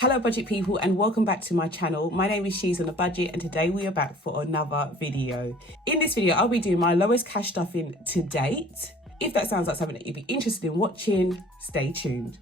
Hello budget people and welcome back to my channel. My name is She's on a Budget and today we are back for another video. In this video I'll be doing my lowest cash stuffing to date. If that sounds like something that you'd be interested in watching, stay tuned.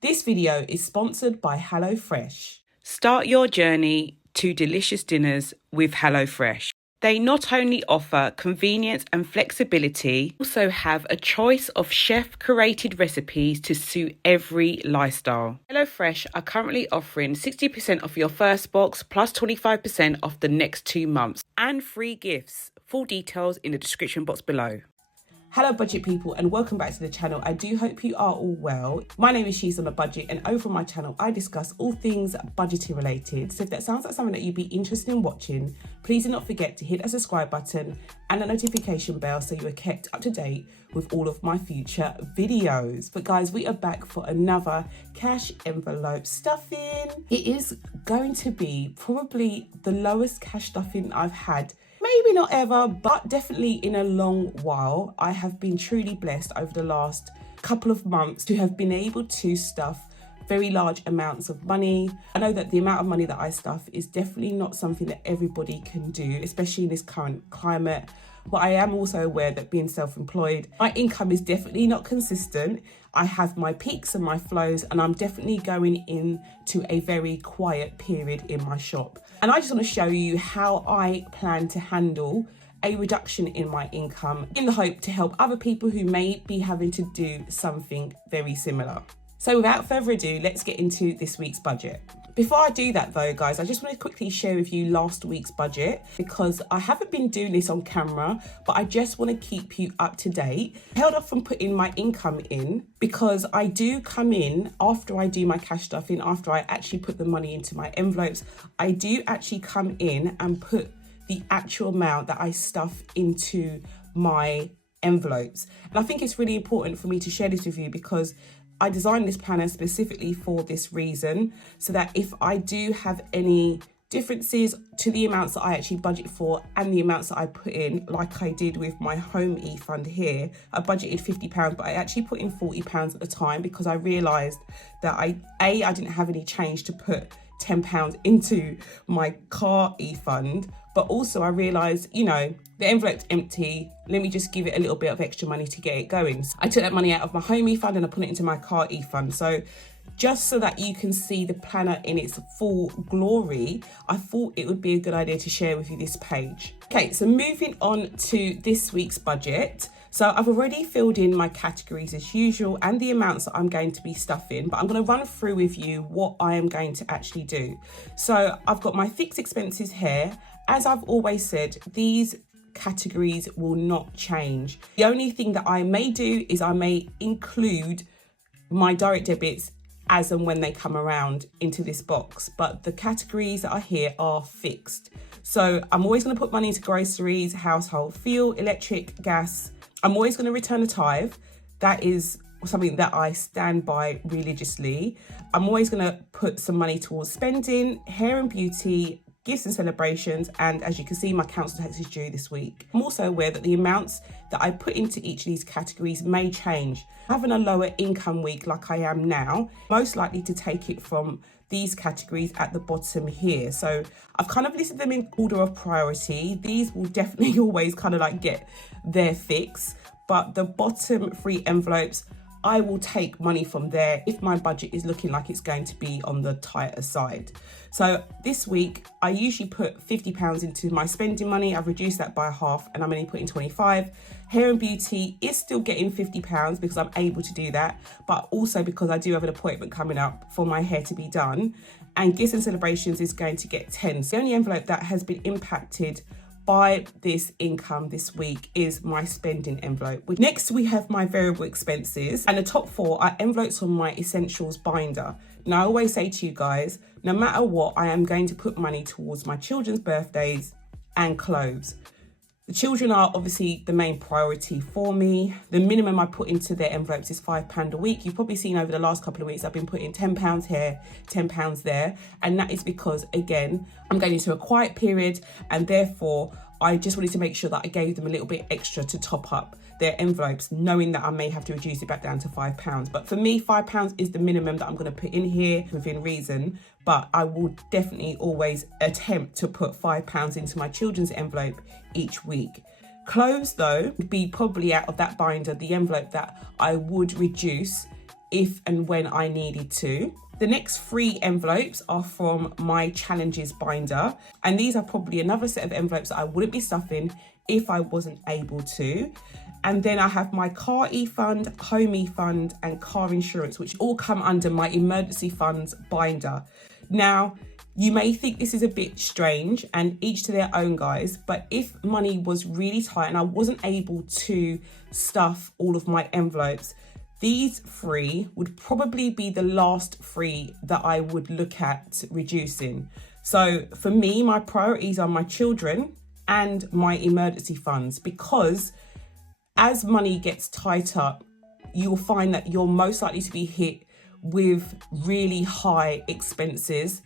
This video is sponsored by HelloFresh. Start your journey to delicious dinners with HelloFresh. They not only offer convenience and flexibility, also have a choice of chef-curated recipes to suit every lifestyle. HelloFresh are currently offering 60% off your first box plus 25% off the next 2 months and free gifts. Full details in the description box below. Hello budget people and welcome back to the channel. I do hope you are all well. My name is She's on a Budget and over on my channel I discuss all things budgeting related. So if that sounds like something that you'd be interested in watching, please do not forget to hit the subscribe button and the notification bell so you are kept up to date with all of my future videos. But guys, we are back for another cash envelope stuffing. It is going to be probably the lowest cash stuffing I've had. Maybe not ever, but definitely in a long while. I have been truly blessed over the last couple of months to have been able to stuff very large amounts of money. I know that the amount of money that I stuff is definitely not something that everybody can do, especially in this current climate. But I am also aware that being self-employed, my income is definitely not consistent. I have my peaks and my flows, and I'm definitely going into a very quiet period in my shop. And I just want to show you how I plan to handle a reduction in my income in the hope to help other people who may be having to do something very similar. So without further ado, let's get into this week's budget. Before I do that though, guys, I just want to quickly share with you last week's budget because I haven't been doing this on camera, but I just want to keep you up to date. I held off from putting my income in because I do come in after I do my cash stuffing, after I actually put the money into my envelopes, I do actually come in and put the actual amount that I stuff into my envelopes. And I think it's really important for me to share this with you because I designed this planner specifically for this reason, so that if I do have any differences to the amounts that I actually budget for and the amounts that I put in, like I did with my home e-fund here, I budgeted £50, but I actually put in £40 at the time because I realised that I didn't have any change to put £10 into my car e-fund, but also I realised, you know, the envelope's empty, let me just give it a little bit of extra money to get it going. So I took that money out of my home e-fund and I put it into my car e-fund. So just so that you can see the planner in its full glory, I thought it would be a good idea to share with you this page. Okay, so moving on to this week's budget. So I've already filled in my categories as usual and the amounts that I'm going to be stuffing, but I'm going to run through with you what I am going to actually do. So I've got my fixed expenses here. As I've always said, these categories will not change. The only thing that I may do is I may include my direct debits as and when they come around into this box, but the categories that are here are fixed. So I'm always going to put money into groceries, household, fuel, electric, gas. I'm always going to return a tithe. That is something that I stand by religiously. I'm always going to put some money towards spending, hair and beauty, gifts and celebrations, and as you can see, my council tax is due this week. I'm also aware that the amounts that I put into each of these categories may change. Having a lower income week like I am now, most likely to take it from these categories at the bottom here. So I've kind of listed them in order of priority. These will definitely always kind of like get their fix, but the bottom 3 envelopes, I will take money from there if my budget is looking like it's going to be on the tighter side. So this week, I usually put £50 into my spending money. I've reduced that by half and I'm only putting 25. Hair and beauty is still getting £50 because I'm able to do that, but also because I do have an appointment coming up for my hair to be done. And gifts and celebrations is going to get 10. So the only envelope that has been impacted by this income this week is my spending envelope. Next, we have my variable expenses, and the top 4 are envelopes on my essentials binder. Now, I always say to you guys, no matter what, I am going to put money towards my children's birthdays and clothes. The children are obviously the main priority for me. The minimum I put into their envelopes is £5 a week. You've probably seen over the last couple of weeks, I've been putting £10 here, £10 there. And that is because, again, I'm going into a quiet period and therefore I just wanted to make sure that I gave them a little bit extra to top up their envelopes, knowing that I may have to reduce it back down to £5. But for me, £5 is the minimum that I'm going to put in here within reason. But I will definitely always attempt to put £5 into my children's envelope each week. Clothes, though, would be probably out of that binder, the envelope that I would reduce if and when I needed to. The next 3 envelopes are from my challenges binder, and these are probably another set of envelopes that I wouldn't be stuffing if I wasn't able to. And then I have my car e-fund, home e-fund, and car insurance, which all come under my emergency funds binder. Now, you may think this is a bit strange, and each to their own, guys, but if money was really tight and I wasn't able to stuff all of my envelopes, these 3 would probably be the last 3 that I would look at reducing. So for me, my priorities are my children and my emergency funds, because as money gets tighter, you'll find that you're most likely to be hit with really high expenses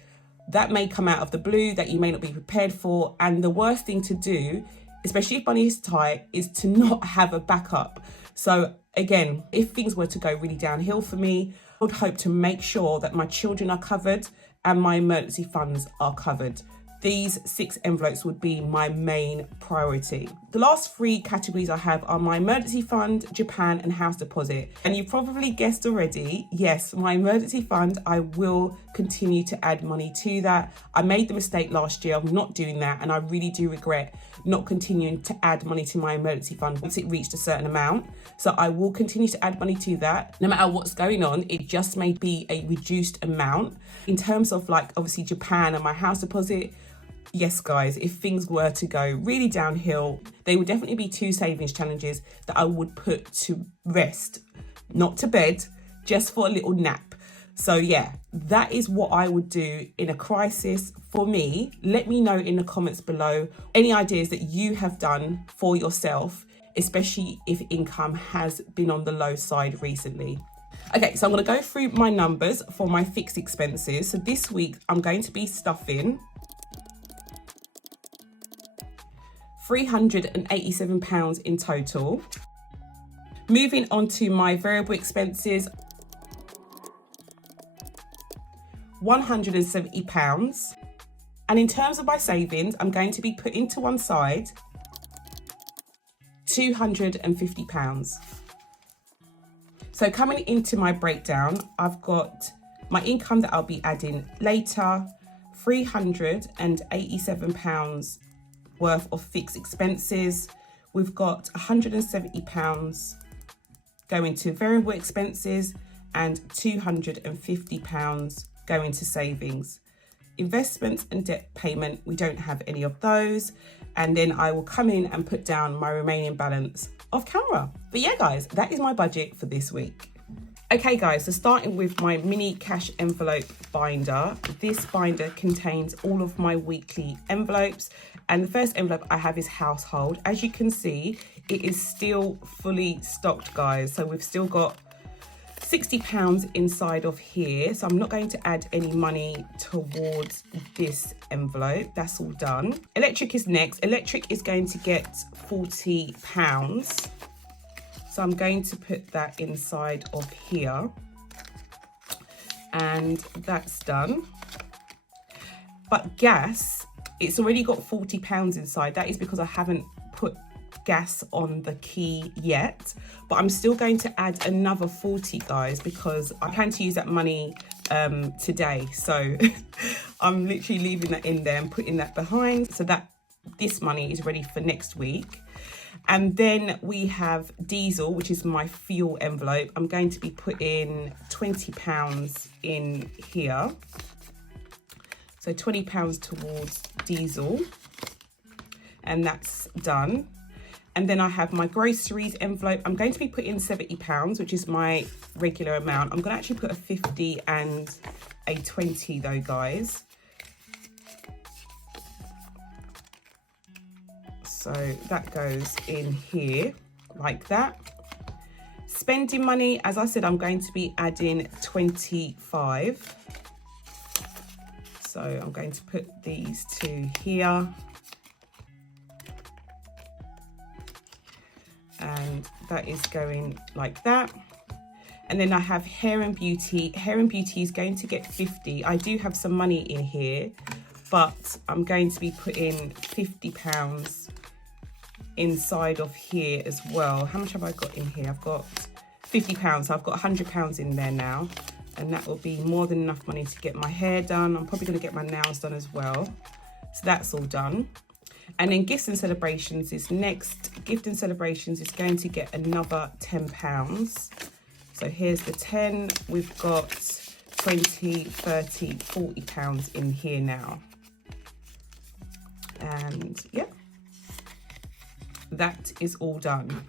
that may come out of the blue that you may not be prepared for. And the worst thing to do, especially if money is tight, is to not have a backup. So again, if things were to go really downhill for me, I would hope to make sure that my children are covered and my emergency funds are covered. These 6 envelopes would be my main priority. The last 3 categories I have are my emergency fund, Japan, and house deposit. And you probably guessed already, yes, my emergency fund, I will continue to add money to that. I made the mistake last year of not doing that, and I really do regret not continuing to add money to my emergency fund once it reached a certain amount. So I will continue to add money to that. No matter what's going on, it just may be a reduced amount. In terms of like obviously Japan and my house deposit, yes, guys, if things were to go really downhill, they would definitely be 2 savings challenges that I would put to rest, not to bed, just for a little nap. So yeah, that is what I would do in a crisis for me. Let me know in the comments below any ideas that you have done for yourself, especially if income has been on the low side recently. Okay, so I'm going to go through my numbers for my fixed expenses. So this week I'm going to be stuffing £387 in total. Moving on to my variable expenses, £170. And in terms of my savings, I'm going to be putting to one side £250. So coming into my breakdown, I've got my income that I'll be adding later, £387 worth of fixed expenses. We've got £170 going to variable expenses and £250 going to savings. Investments and debt payment, we don't have any of those. And then I will come in and put down my remaining balance off camera. But yeah, guys, that is my budget for this week. Okay guys, so starting with my mini cash envelope binder. This binder contains all of my weekly envelopes, and the first envelope I have is household. As you can see, it is still fully stocked, guys. So we've still got £60 inside of here. So I'm not going to add any money towards this envelope. That's all done. Electric is next. Electric is going to get £40. So I'm going to put that inside of here, and that's done. But gas, it's already got £40 inside. That is because I haven't put gas on the key yet, but I'm still going to add another 40, guys, because I plan to use that money today. So I'm literally leaving that in there and putting that behind so that this money is ready for next week. And then we have diesel, which is my fuel envelope. I'm going to be putting £20 in here. So £20 towards diesel, and that's done. And then I have my groceries envelope. I'm going to be putting £70, which is my regular amount. I'm going to actually put a 50 and a 20 though, guys. So that goes in here like that. Spending money, as I said, I'm going to be adding 25. So I'm going to put these two here. and that is going like that. And then I have hair and beauty. Hair and beauty is going to get 50. I do have some money in here, but I'm going to be putting £50 inside of here as well. How much have I got in here? I've got £50, so I've got £100 in there now, and that will be more than enough money to get my hair done. I'm probably going to get my nails done as well, so that's all done. And then gifts and celebrations is next. Gift and celebrations is going to get another £10. So here's the 10. We've got 20, 30, 40 pounds in here now. And yeah, that is all done.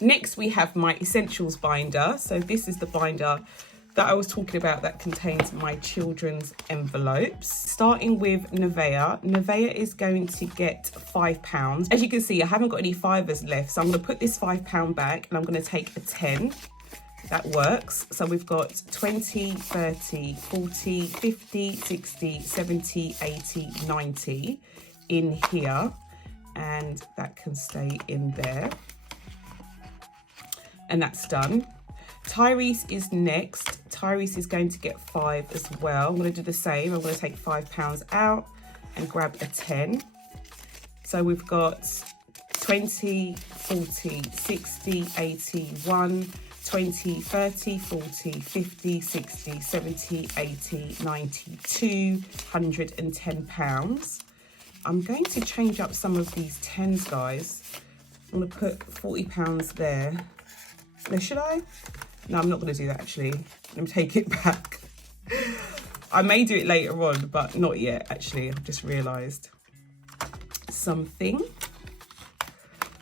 Next, we have my essentials binder. So this is the binder that I was talking about that contains my children's envelopes. Starting with Nivea. Nivea is going to get £5. As you can see, I haven't got any fivers left, so I'm going to put this £5 back and I'm going to take a 10. That works. So we've got 20, 30, 40, 50, 60, 70, 80, 90 in here, and that can stay in there. And that's done. Tyrese is next. Tyrese is going to get 5 as well. I'm going to do the same. I'm going to take £5 out and grab a 10. So we've got 20, 40, 60, 80, 1, 20, 30, 40, 50, 60, 70, 80, 90, 210 pounds. I'm going to change up some of these 10s, guys. I'm going to put £40 there. No, should I? No, I'm not going to do that, actually. Let me take it back. I may do it later on, but not yet, actually. I've just realised something.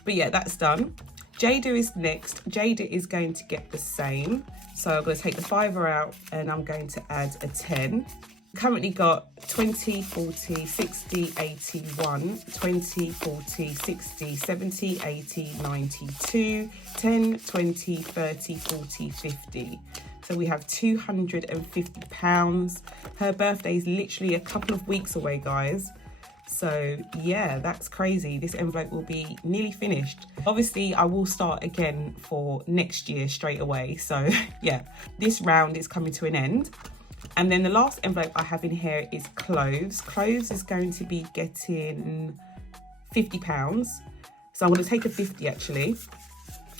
But yeah, that's done. Jada is next. Jada is going to get the same. So I'm going to take the fiver out and I'm going to add a 10. Currently got 20, 40, 60, 80, 1, 20, 40, 60, 70, 80, 92, 10, 20, 30, 40, 50. So we have £250. Her birthday is literally a couple of weeks away, guys. So yeah, that's crazy. This envelope will be nearly finished. Obviously, I will start again for next year straight away. So yeah, this round is coming to an end. And then the last envelope I have in here is clothes. Clothes is going to be getting £50. So I'm going to take a 50 actually,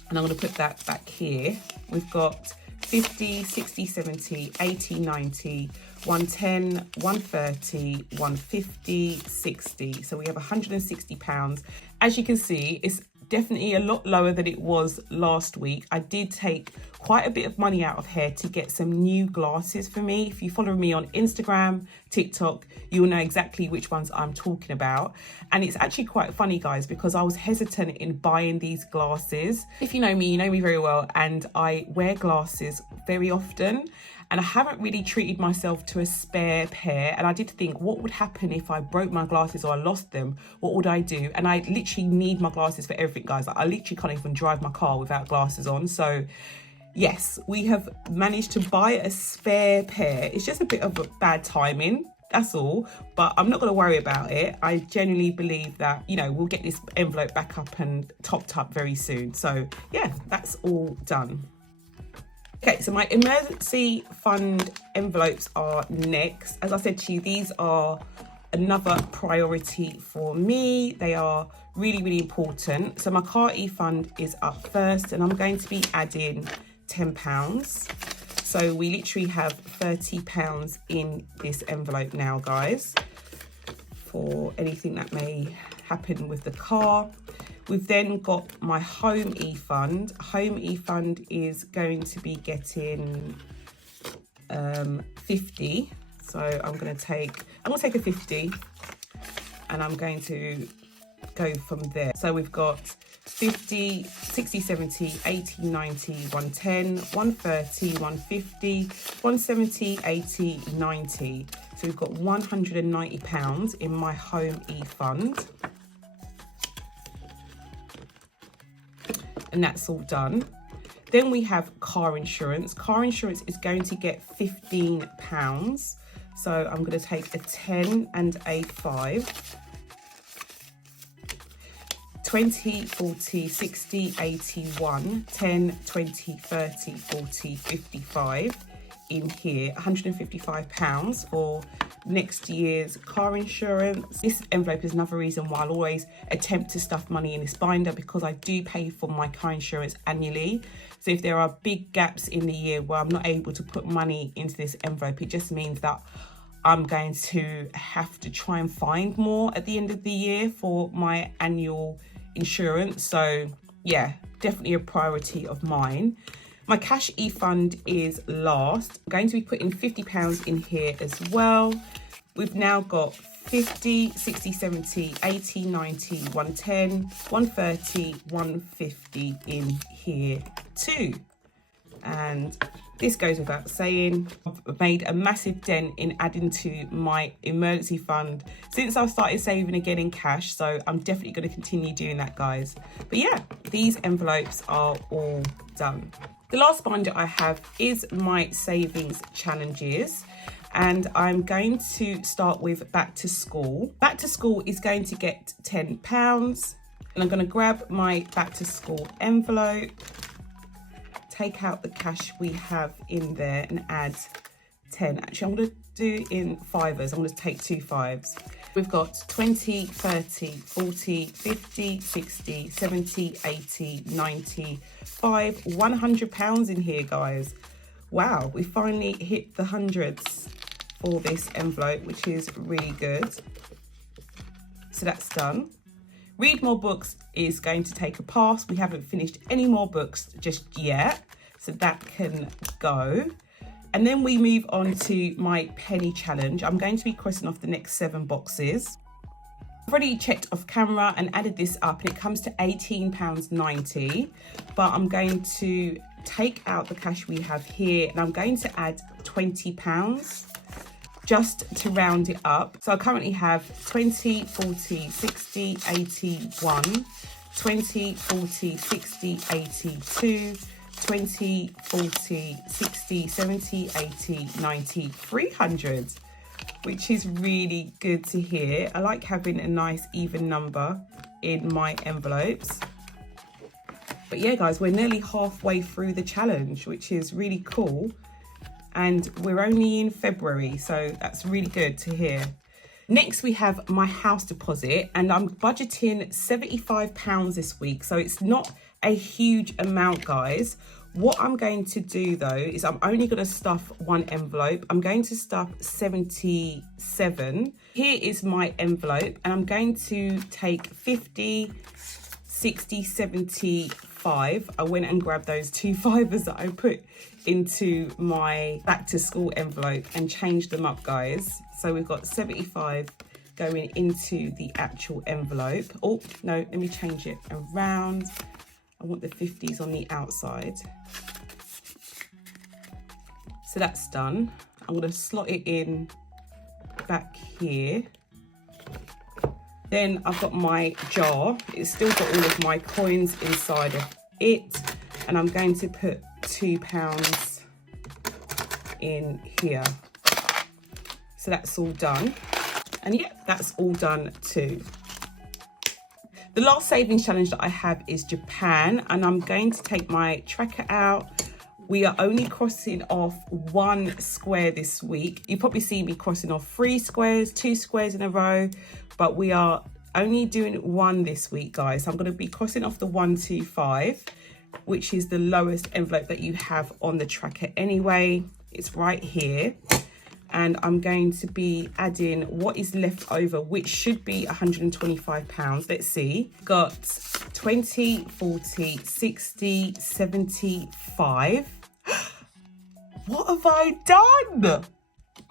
and I'm going to put that back here. We've got 50, 60, 70, 80, 90, 110, 130, 150, 60. So we have £160. As you can see, it's definitely a lot lower than it was last week. I did take quite a bit of money out of here to get some new glasses for me. If you follow me on Instagram, TikTok, you'll know exactly which ones I'm talking about. And it's actually quite funny, guys, because I was hesitant in buying these glasses. If you know me very well, and I wear glasses very often. And I haven't really treated myself to a spare pair. And I did think, what would happen if I broke my glasses or I lost them? What would I do? And I literally need my glasses for everything, guys. Like, I literally can't even drive my car without glasses on. So yes, we have managed to buy a spare pair. It's just a bit of a bad timing, that's all. But I'm not going to worry about it. I genuinely believe that, you know, we'll get this envelope back up and topped up very soon. So yeah, that's all done. Okay, so my emergency fund envelopes are next. As I said to you, these are another priority for me. They are really, really important. So my car e-fund is up first, and I'm going to be adding £10. So we literally have £30 in this envelope now, guys, for anything that may happen with the car. We've then got my home e-fund. Home e-fund is going to be getting 50. So I'm gonna take a 50 and I'm going to go from there. So we've got 50, 60, 70, 80, 90, 110, 130, 150, 170, 80, 90. So we've got £190 in my home e-fund. And that's all done. Then we have car insurance. Car insurance is going to get £15. So I'm going to take a 10 and a 5. 20, 40, 60, 81, 10, 20, 30, 40, 55 in here, £155 for next year's car insurance. This envelope is another reason why I'll always attempt to stuff money in this binder, because I do pay for my car insurance annually. So if there are big gaps in the year where I'm not able to put money into this envelope, it just means that I'm going to have to try and find more at the end of the year for my annual insurance. So yeah, definitely a priority of mine. My cash e-fund is last. I'm going to be putting £50 in here as well. We've now got 50, 60, 70, 80, 90, 110, 130, 150 in here too. And this goes without saying, I've made a massive dent in adding to my emergency fund since I've started saving again in cash. So I'm definitely going to continue doing that, guys. But yeah, these envelopes are all done. The last binder I have is my savings challenges, and I'm going to start with back to school. Back to school is going to get £10, and I'm going to grab my back to school envelope, take out the cash we have in there and add 10. Actually, I'm going to do in fivers. I'm going to take 2 5s. We've got 20, 30, 40, 50, 60, 70, 80, 90, 5, £100 in here, guys. Wow, we finally hit the hundreds for this envelope, which is really good. So that's done. Read more books is going to take a pass. We haven't finished any more books just yet, so that can go. And then we move on to my penny challenge. I'm going to be crossing off the next 7 boxes. I've already checked off camera and added this up, and it comes to £18.90. But I'm going to take out the cash we have here, and I'm going to add £20 just to round it up. So I currently have 20, 40, 60, 81, 20, 40, 60, 82, 20, 40, 60, 70, 80, 90, 300, which is really good to hear. I like having a nice even number in my envelopes. But yeah, guys, we're nearly halfway through the challenge, which is really cool. And we're only in February, so that's really good to hear. Next, we have my house deposit, and I'm budgeting £75 this week. So it's not a huge amount, guys. What I'm going to do though, is I'm only going to stuff one envelope. I'm going to stuff 77. Here is my envelope, and I'm going to take 50, 60, 75. I went and grabbed those 2 5s that I put into my back to school envelope and changed them up, guys. So we've got 75 going into the actual envelope. Oh no, let me change it around. I want the 50s on the outside. So that's done. I'm going to slot it in back here. Then I've got my jar. It's still got all of my coins inside of it, and I'm going to put £2 in here. So that's all done. And yeah, that's all done too. The last savings challenge that I have is Japan, and I'm going to take my tracker out. We are only crossing off 1 square this week. You probably see me crossing off 3 squares, 2 squares in a row, but we are only doing 1 this week, guys. So I'm going to be crossing off the 125, which is the lowest envelope that you have on the tracker anyway. It's right here. And I'm going to be adding what is left over, which should be £125. Let's see. Got 20, 40, 60, 75. What have I done?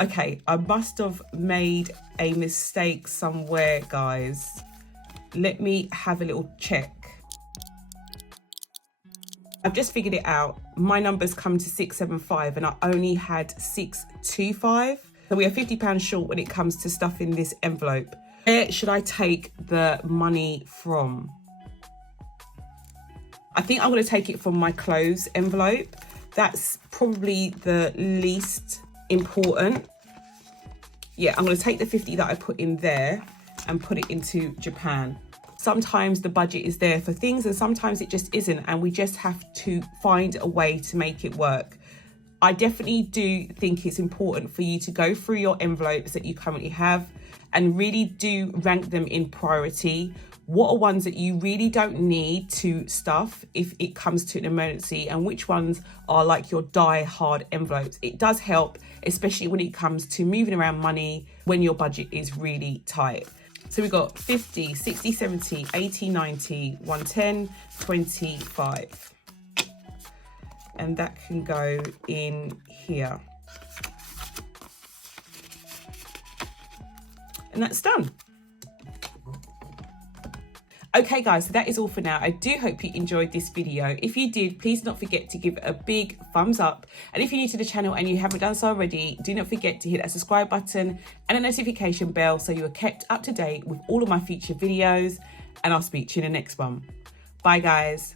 Okay, I must have made a mistake somewhere, guys. Let me have a little check. I've just figured it out. My numbers come to 675 and I only had 625. So we are £50 short when it comes to stuffing this envelope. Where should I take the money from? I think I'm going to take it from my clothes envelope. That's probably the least important. Yeah, I'm going to take the 50 that I put in there and put it into Japan. sometimes the budget is there for things and sometimes it just isn't, and we just have to find a way to make it work. I definitely do think it's important for you to go through your envelopes that you currently have and really do rank them in priority. What are ones that you really don't need to stuff if it comes to an emergency, and which ones are like your die-hard envelopes? It does help, especially when it comes to moving around money when your budget is really tight. So we've got 50, 60, 70, 80, 90, 110, 25. And that can go in here. And that's done. Okay guys, so that is all for now. I do hope you enjoyed this video. If you did, please do not forget to give it a big thumbs up. And if you're new to the channel and you haven't done so already, do not forget to hit that subscribe button and a notification bell so you are kept up to date with all of my future videos. And I'll speak to you in the next one. Bye guys.